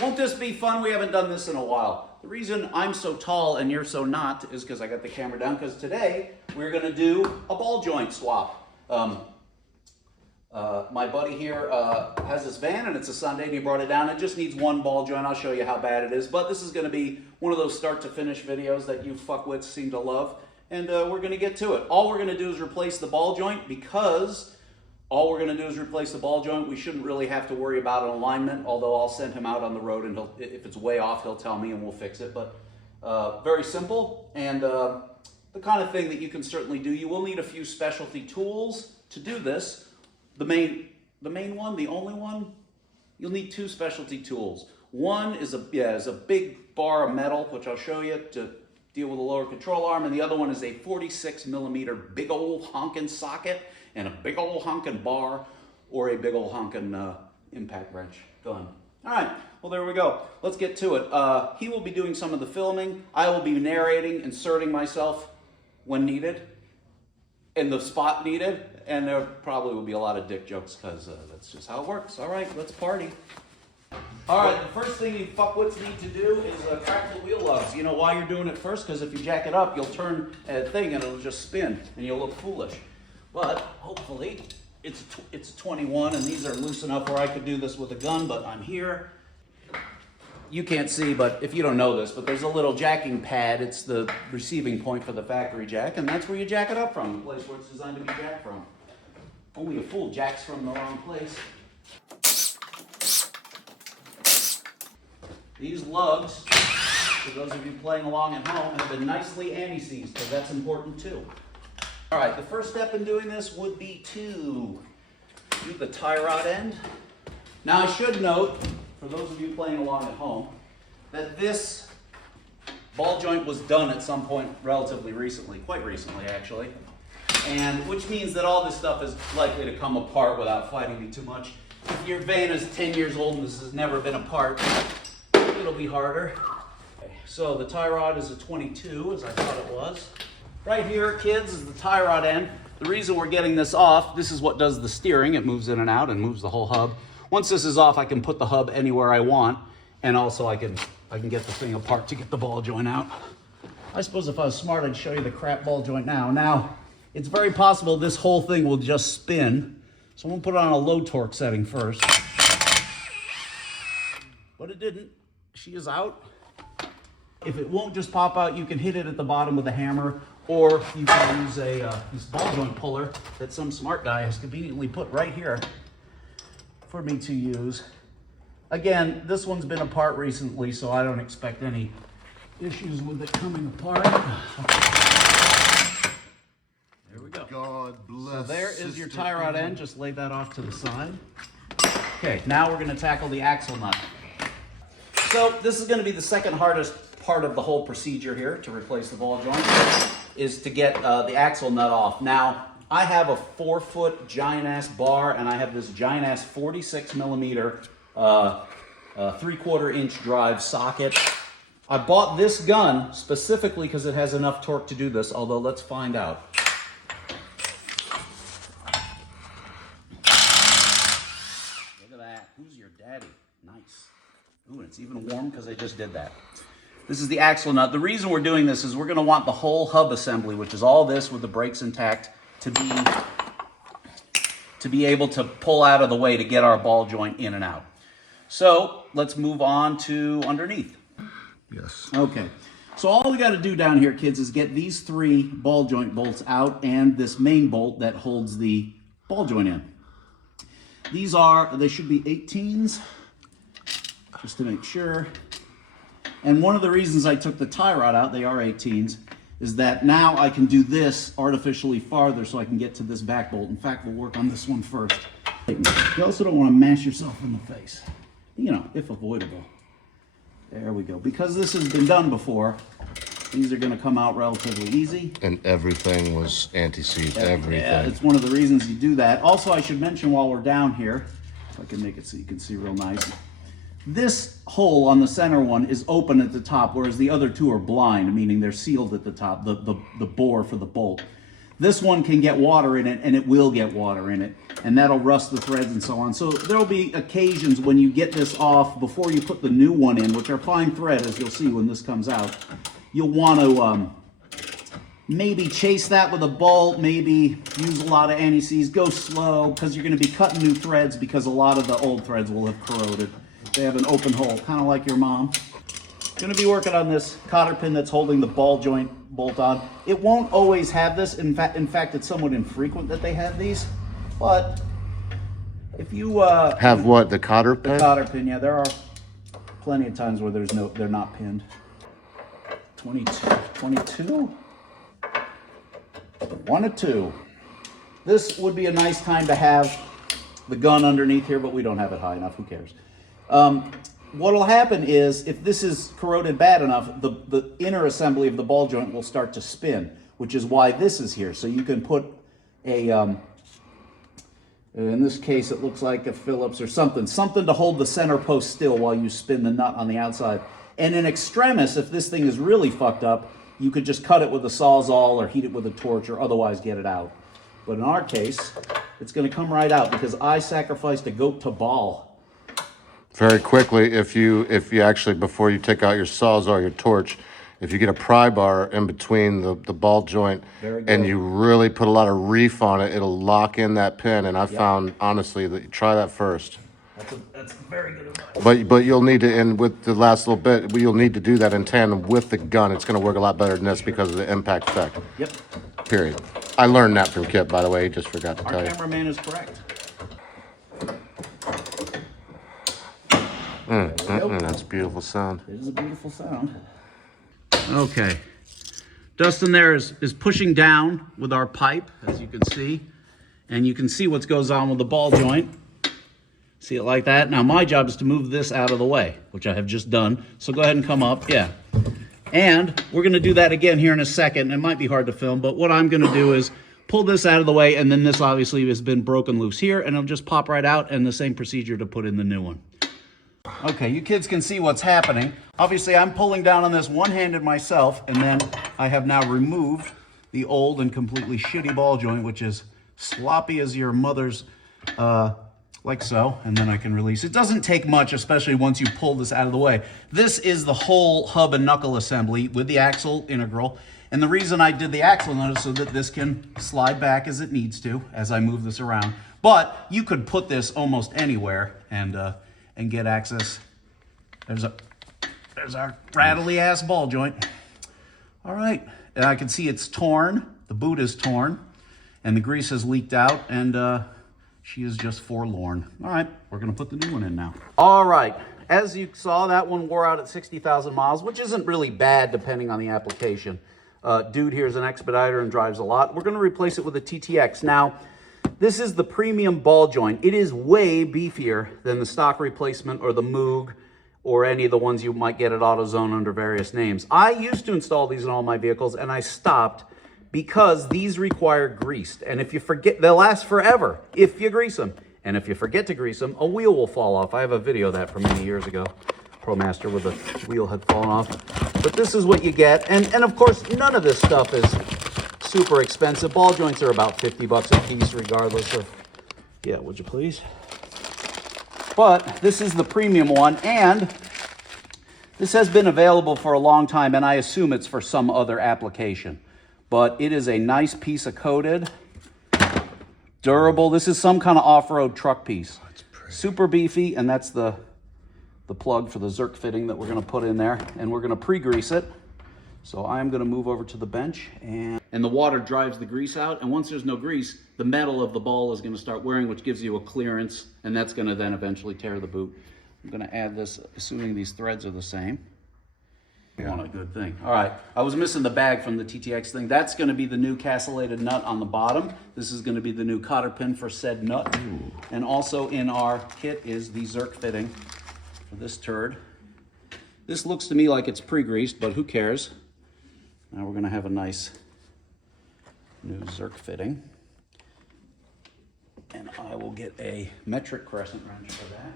Won't this be fun? We haven't done this in a while. The reason I'm so tall and you're so not is because I got the camera down, because today we're going to do a ball joint swap. My buddy here has this van, and it's a Sunday, and he brought it down. It just needs one ball joint. I'll show you how bad it is, but this is going to be one of those start to finish videos that you fuckwits seem to love, and we're going to get to it. All we're going to do is replace the ball joint, because all we're going to do is replace the ball joint. We shouldn't really have to worry about an alignment, although I'll send him out on the road, and if it's way off, he'll tell me and we'll fix it. But very simple, and the kind of thing that you can certainly do. You will need a few specialty tools to do this. The main one, the only one, you'll need two specialty tools. One is a big bar of metal, which I'll show you, to deal with a lower control arm, and the other one is a 46mm big old honkin' socket and a big old honkin' bar, or a big old honkin' impact wrench gun. All right, well, there we go. Let's get to it. He will be doing some of the filming. I will be narrating, inserting myself when needed, in the spot needed, and there probably will be a lot of dick jokes, because that's just how it works. All right, let's party. All right, the first thing you fuckwits need to do is crack the wheel lugs. You know why you're doing it first? Because if you jack it up, you'll turn a thing and it'll just spin, and you'll look foolish. But hopefully, it's 21, and these are loose enough where I could do this with a gun, but I'm here. You can't see, but if you don't know this, but there's a little jacking pad. It's the receiving point for the factory jack, and that's where you jack it up from, the place where it's designed to be jacked from. Only a fool jacks from the wrong place. These lugs, for those of you playing along at home, have been nicely anti-seized, because that's important too. All right, the first step in doing this would be to do the tie rod end. Now I should note, for those of you playing along at home, that this ball joint was done at some point relatively recently, quite recently actually, and which means that all this stuff is likely to come apart without fighting me too much. If your van is 10 years old and this has never been apart, it'll be harder. Okay, so the tie rod is a 22, as I thought it was. Right here, kids, is the tie rod end. The reason we're getting this off, this is what does the steering. It moves in and out and moves the whole hub. Once this is off, I can put the hub anywhere I want, and also I can get the thing apart to get the ball joint out. I suppose if I was smart, I'd show you the crap ball joint now. Now, it's very possible this whole thing will just spin, so I'm gonna put it on a low torque setting first. But it didn't. She is out. If it won't just pop out, you can hit it at the bottom with a hammer, or you can use this ball joint puller that some smart guy has conveniently put right here for me to use. Again, this one's been apart recently, so I don't expect any issues with it coming apart. There we go. God bless. So there is your tie rod end. Just lay that off to the side. Okay, now we're going to tackle the axle nut. So this is going to be the second hardest part of the whole procedure here to replace the ball joint, is to get the axle nut off. Now, I have a 4-foot giant-ass bar, and I have this giant-ass 46mm 3/4-inch drive socket. I bought this gun specifically because it has enough torque to do this, although let's find out. Look at that. Who's your daddy? Nice. Ooh, it's even warm because I just did that. This is the axle nut. The reason we're doing this is we're going to want the whole hub assembly, which is all this with the brakes intact, to be able to pull out of the way to get our ball joint in and out. So let's move on to underneath. Yes. Okay. So all we got to do down here, kids, is get these 3 ball joint bolts out and this main bolt that holds the ball joint in. They should be 18s, just to make sure. And one of the reasons I took the tie rod out, they are 18s, is that now I can do this artificially farther so I can get to this back bolt. In fact, we'll work on this one first. You also don't want to mash yourself in the face, you know, if avoidable. There we go. Because this has been done before, these are going to come out relatively easy. And everything was anti-seized, everything. Yeah, it's one of the reasons you do that. Also, I should mention while we're down here, if I can make it so you can see real nice, this hole on the center one is open at the top, whereas the other 2 are blind, meaning they're sealed at the top, the bore for the bolt. This one can get water in it, and it will get water in it, and that'll rust the threads and so on. So there'll be occasions when you get this off before you put the new one in, which are fine thread, as you'll see when this comes out. You'll want to maybe chase that with a bolt, maybe use a lot of anti-seize, go slow, because you're going to be cutting new threads because a lot of the old threads will have corroded. They have an open hole, kind of like your mom. Going to be working on this cotter pin that's holding the ball joint bolt on. It won't always have this. In fact, it's somewhat infrequent that they have these. But if you Have what? The cotter the pin? cotter pin, yeah, there are plenty of times where they're not pinned. 22. 1 to 2. This would be a nice time to have the gun underneath here, but we don't have it high enough. Who cares? What'll happen is, if this is corroded bad enough, the inner assembly of the ball joint will start to spin, which is why this is here. So you can put a, in this case, it looks like a Phillips or something to hold the center post still while you spin the nut on the outside. And in extremis, if this thing is really fucked up, you could just cut it with a Sawzall or heat it with a torch or otherwise get it out. But in our case, it's going to come right out because I sacrificed a goat to ball. Very quickly, if you actually, before you take out your saws or your torch, if you get a pry bar in between the ball joint and you really put a lot of reef on it, it'll lock in that pin. And I found, honestly, that you try that first. That's very good advice. But you'll need to, and with the last little bit, you'll need to do that in tandem with the gun. It's going to work a lot better than this because of the impact effect. Yep. Period. I learned that from Kip, by the way. He just forgot to tell Our you. cameraman is correct. That's a beautiful sound. It is a beautiful sound. Okay. Dustin there is pushing down with our pipe, as you can see. And you can see what goes on with the ball joint. See it like that? Now my job is to move this out of the way, which I have just done. So go ahead and come up. Yeah. And we're going to do that again here in a second. It might be hard to film, but what I'm going to do is pull this out of the way, and then this obviously has been broken loose here, and it'll just pop right out, and the same procedure to put in the new one. Okay, you kids can see what's happening. Obviously, I'm pulling down on this one-handed myself, and then I have now removed the old and completely shitty ball joint, which is sloppy as your mother's, like so, and then I can release. It doesn't take much, especially once you pull this out of the way. This is the whole hub and knuckle assembly with the axle integral, and the reason I did the axle nut is so that this can slide back as it needs to as I move this around. But you could put this almost anywhere and get access. There's our rattly ass ball joint. All right, and I can see it's torn. The boot is torn, and the grease has leaked out, and she is just forlorn. All right, we're gonna put the new one in now. All right, as you saw, that one wore out at 60,000 miles, which isn't really bad depending on the application. Dude here's an Expediter and drives a lot. We're gonna replace it with a TTX. Now, this is the premium ball joint. It is way beefier than the stock replacement or the Moog or any of the ones you might get at AutoZone under various names. I used to install these in all my vehicles, and I stopped because these require grease. And if you forget, they'll last forever if you grease them. And if you forget to grease them, a wheel will fall off. I have a video of that from many years ago. Promaster with the wheel had fallen off. But this is what you get. And of course, none of this stuff is super expensive. Ball joints are about 50 bucks a piece, regardless of, yeah, would you please? But this is the premium one, and this has been available for a long time, and I assume it's for some other application. But it is a nice piece of coated, durable. This is some kind of off-road truck piece. Super beefy, and that's the plug for the Zerk fitting that we're going to put in there, and we're going to pre-grease it. So I'm going to move over to the bench, and the water drives the grease out, and once there's no grease, the metal of the ball is going to start wearing, which gives you a clearance, and that's going to then eventually tear the boot. I'm going to add this, assuming these threads are the same. Yeah. Want a good thing. All right, I was missing the bag from the TTX thing. That's going to be the new castellated nut on the bottom. This is going to be the new cotter pin for said nut. Ooh. And also in our kit is the Zerk fitting for this turd. This looks to me like it's pre-greased, but who cares? Now we're going to have a nice new Zerk fitting. And I will get a metric crescent wrench for that.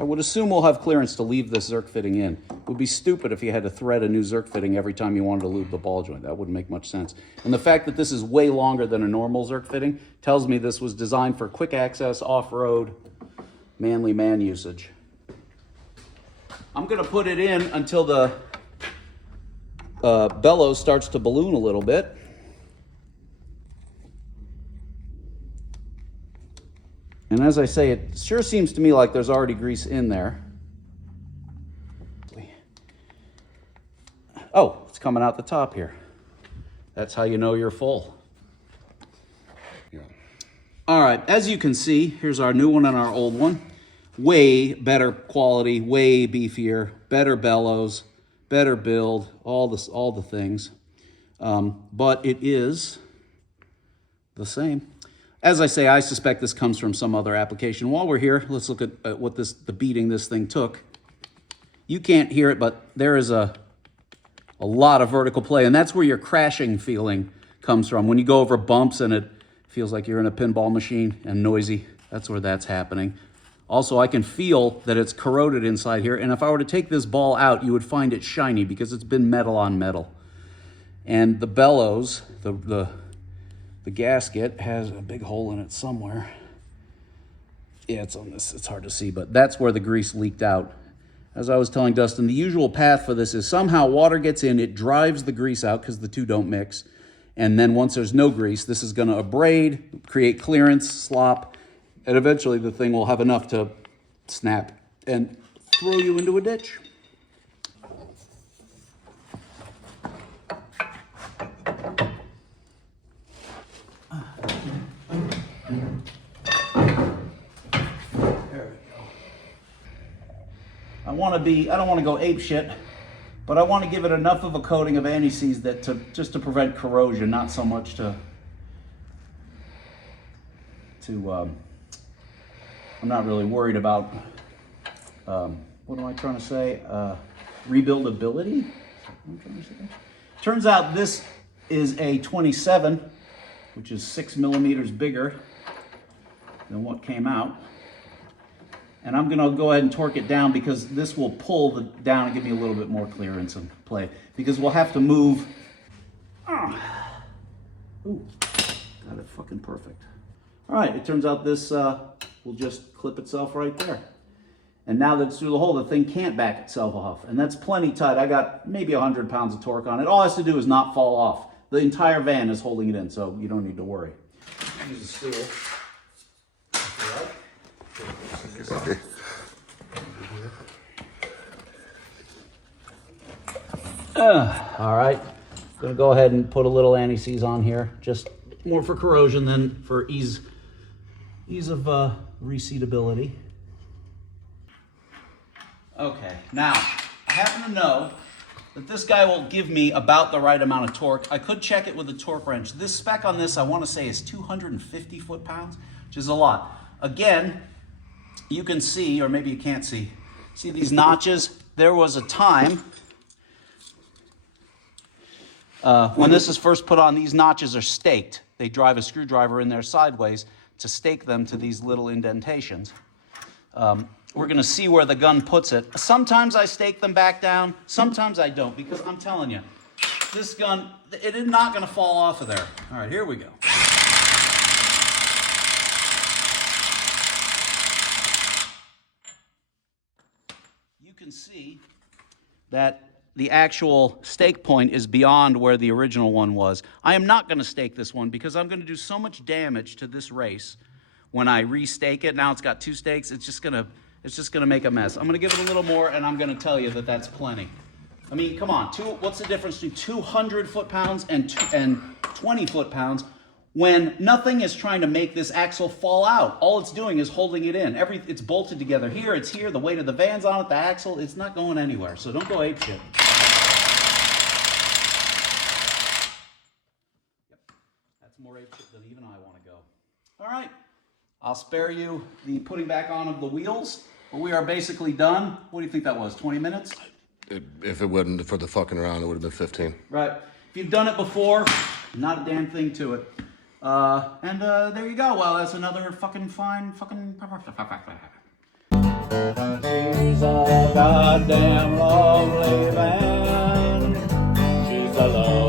I would assume we'll have clearance to leave this Zerk fitting in. It would be stupid if you had to thread a new Zerk fitting every time you wanted to lube the ball joint. That wouldn't make much sense. And the fact that this is way longer than a normal Zerk fitting tells me this was designed for quick access, off-road, manly man usage. I'm going to put it in until the bellows starts to balloon a little bit. And as I say, it sure seems to me like there's already grease in there. Oh, it's coming out the top here. That's how you know you're full. Yeah. All right, as you can see, here's our new one and our old one. Way better quality, way beefier, better bellows, better build, all the things. But it is the same. As I say, I suspect this comes from some other application. While we're here, let's look at what the beating this thing took. You can't hear it, but there is a lot of vertical play, and that's where your crashing feeling comes from. When you go over bumps and it feels like you're in a pinball machine and noisy, that's where that's happening. Also, I can feel that it's corroded inside here, and if I were to take this ball out, you would find it shiny because it's been metal on metal. And the bellows, the gasket has a big hole in it somewhere. Yeah, it's on this, it's hard to see, but that's where the grease leaked out. As I was telling Dustin, the usual path for this is somehow water gets in, it drives the grease out because the two don't mix. And then once there's no grease, this is going to abrade, create clearance, slop, and eventually the thing will have enough to snap and throw you into a ditch. I don't want to go ape shit, but I want to give it enough of a coating of anti-seize that just to prevent corrosion, not so much to I'm not really worried about, what am I trying to say? Rebuildability? I'm trying to say. Turns out this is a 27, which is 6 millimeters bigger than what came out. And I'm going to go ahead and torque it down because this will pull down and give me a little bit more clearance and play. Because we'll have to move. Ooh, got it fucking perfect. All right, it turns out this will just clip itself right there. And now that it's through the hole, the thing can't back itself off. And that's plenty tight. I got maybe 100 pounds of torque on it. All it has to do is not fall off. The entire van is holding it in, so you don't need to worry. Use a stool. Okay. All right, gonna go ahead and put a little anti-seize on here, just more for corrosion than for ease of reseatability. Okay, now I happen to know that this guy will give me about the right amount of torque. I could check it with a torque wrench. This spec on this, I want to say, is 250 foot-pounds, which is a lot. Again, you can see, or maybe you can't see these notches? There was a time when this is first put on, these notches are staked. They drive a screwdriver in there sideways to stake them to these little indentations. We're going to see where the gun puts it. Sometimes I stake them back down, sometimes I don't, because I'm telling you, this gun, it is not going to fall off of there. All right, here we go. You can see that the actual stake point is beyond where the original one was. I am not going to stake this one because I'm going to do so much damage to this race when I restake it. Now it's got two stakes. It's just going to make a mess. I'm going to give it a little more, and I'm going to tell you that that's plenty. I mean, come on. What's the difference between 200 foot-pounds and 20 foot-pounds when nothing is trying to make this axle fall out? All it's doing is holding it in. It's bolted together here, it's here, the weight of the van's on it, the axle, it's not going anywhere. So don't go apeshit. Yep, that's more apeshit than even I want to go. All right, I'll spare you the putting back on of the wheels, but we are basically done. What do you think that was, 20 minutes? If it wasn't for the fucking around, it would have been 15. Right. If you've done it before, not a damn thing to it. There you go. Well, that's another fucking fine fucking... She's a goddamn lovely van. She's a love